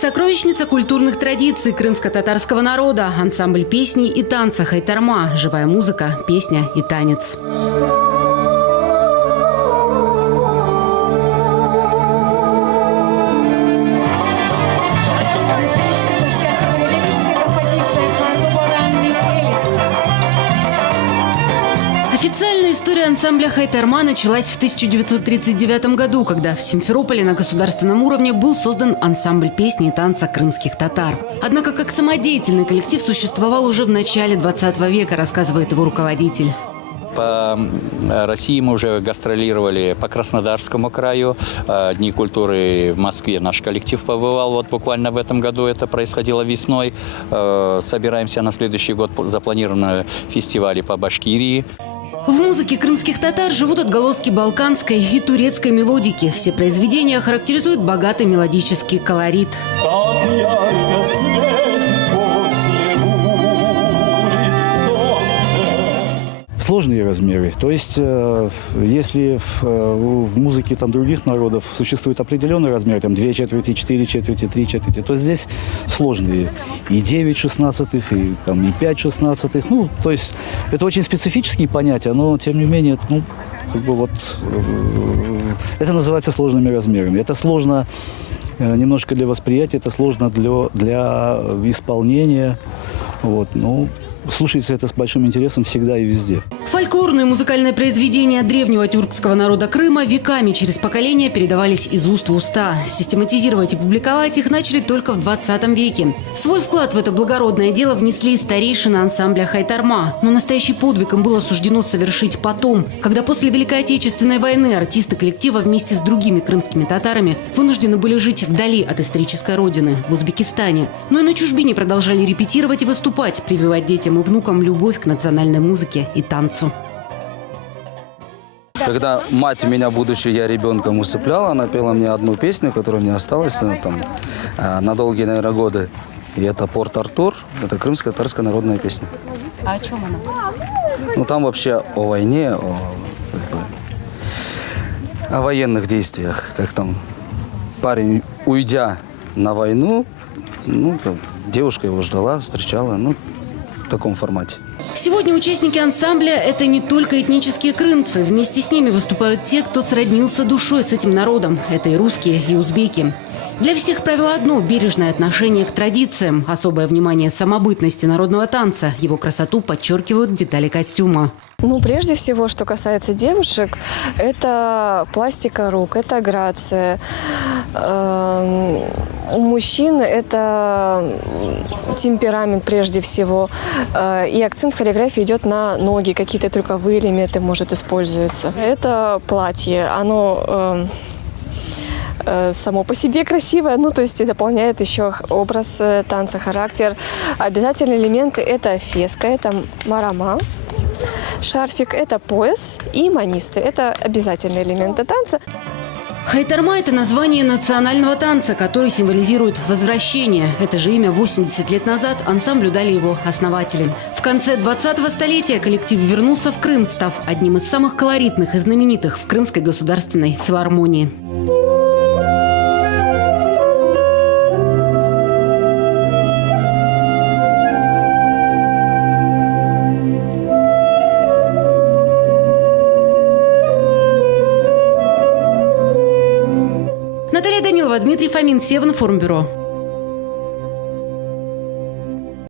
Сокровищница культурных традиций крымско-татарского народа, ансамбль песни и танца «Хайтарма», живая музыка, песня и танец. Официальная история ансамбля «Хайтарма» началась в 1939 году, когда в Симферополе на государственном уровне был создан ансамбль песни и танца крымских татар. Однако как самодеятельный коллектив существовал уже в начале 20 века, рассказывает его руководитель. По России мы уже гастролировали по Краснодарскому краю. Дни культуры в Москве наш коллектив побывал. Вот буквально в этом году это происходило весной. Собираемся на следующий год, запланированы фестивали по Башкирии. В музыке крымских татар живут отголоски балканской и турецкой мелодики. Все произведения характеризуют богатый мелодический колорит. Сложные размеры. То есть, если в музыке там, других народов существует определенный размер, там 2 четверти, 4 четверти, 3 четверти, то здесь сложные. И 9 шестнадцатых, и 5 шестнадцатых. Ну, то есть, это очень специфические понятия, но, тем не менее, ну, как бы вот, это называется сложными размерами. Это сложно немножко для восприятия, это сложно для исполнения. Вот, ну, слушается это с большим интересом всегда и везде. Фольклорные музыкальные произведения древнего тюркского народа Крыма веками через поколения передавались из уст в уста. Систематизировать и публиковать их начали только в 20 веке. Свой вклад в это благородное дело внесли старейшины ансамбля «Хайтарма». Но настоящий подвиг им было суждено совершить потом, когда после Великой Отечественной войны артисты коллектива вместе с другими крымскими татарами вынуждены были жить вдали от исторической родины, в Узбекистане. Но и на чужбине продолжали репетировать и выступать, прививать детям и внукам любовь к национальной музыке и танцу. Когда мать меня, будучи я ребенком, усыпляла, она пела мне одну песню, которая мне осталась там, на долгие, наверное, годы. И это «Порт-Артур», это крымская татарская народная песня. А о чем она? Ну, там вообще о войне, о военных действиях. Как там парень, уйдя на войну, ну, там, девушка его ждала, встречала, ну, в таком формате. Сегодня участники ансамбля – это не только этнические крымцы. Вместе с ними выступают те, кто сроднился душой с этим народом. Это и русские, и узбеки. Для всех правило одно – бережное отношение к традициям. Особое внимание самобытности народного танца. Его красоту подчеркивают детали костюма. Ну, прежде всего, что касается девушек, это пластика рук, это грация. У мужчин это темперамент прежде всего. И акцент хореографии идет на ноги, какие-то трюковые элементы, может, используются. Это платье, оно само по себе красивое, ну, то есть и дополняет еще образ танца, характер. Обязательные элементы – это феска, это марама. Шарфик – это пояс, и манисты – это обязательные элементы танца. Хайтарма – это название национального танца, который символизирует возвращение. Это же имя 80 лет назад ансамблю дали его основатели. В конце 20-го столетия коллектив вернулся в Крым, став одним из самых колоритных и знаменитых в Крымской государственной филармонии. Наталья Данилова, Дмитрий Фомин, Севинформбюро.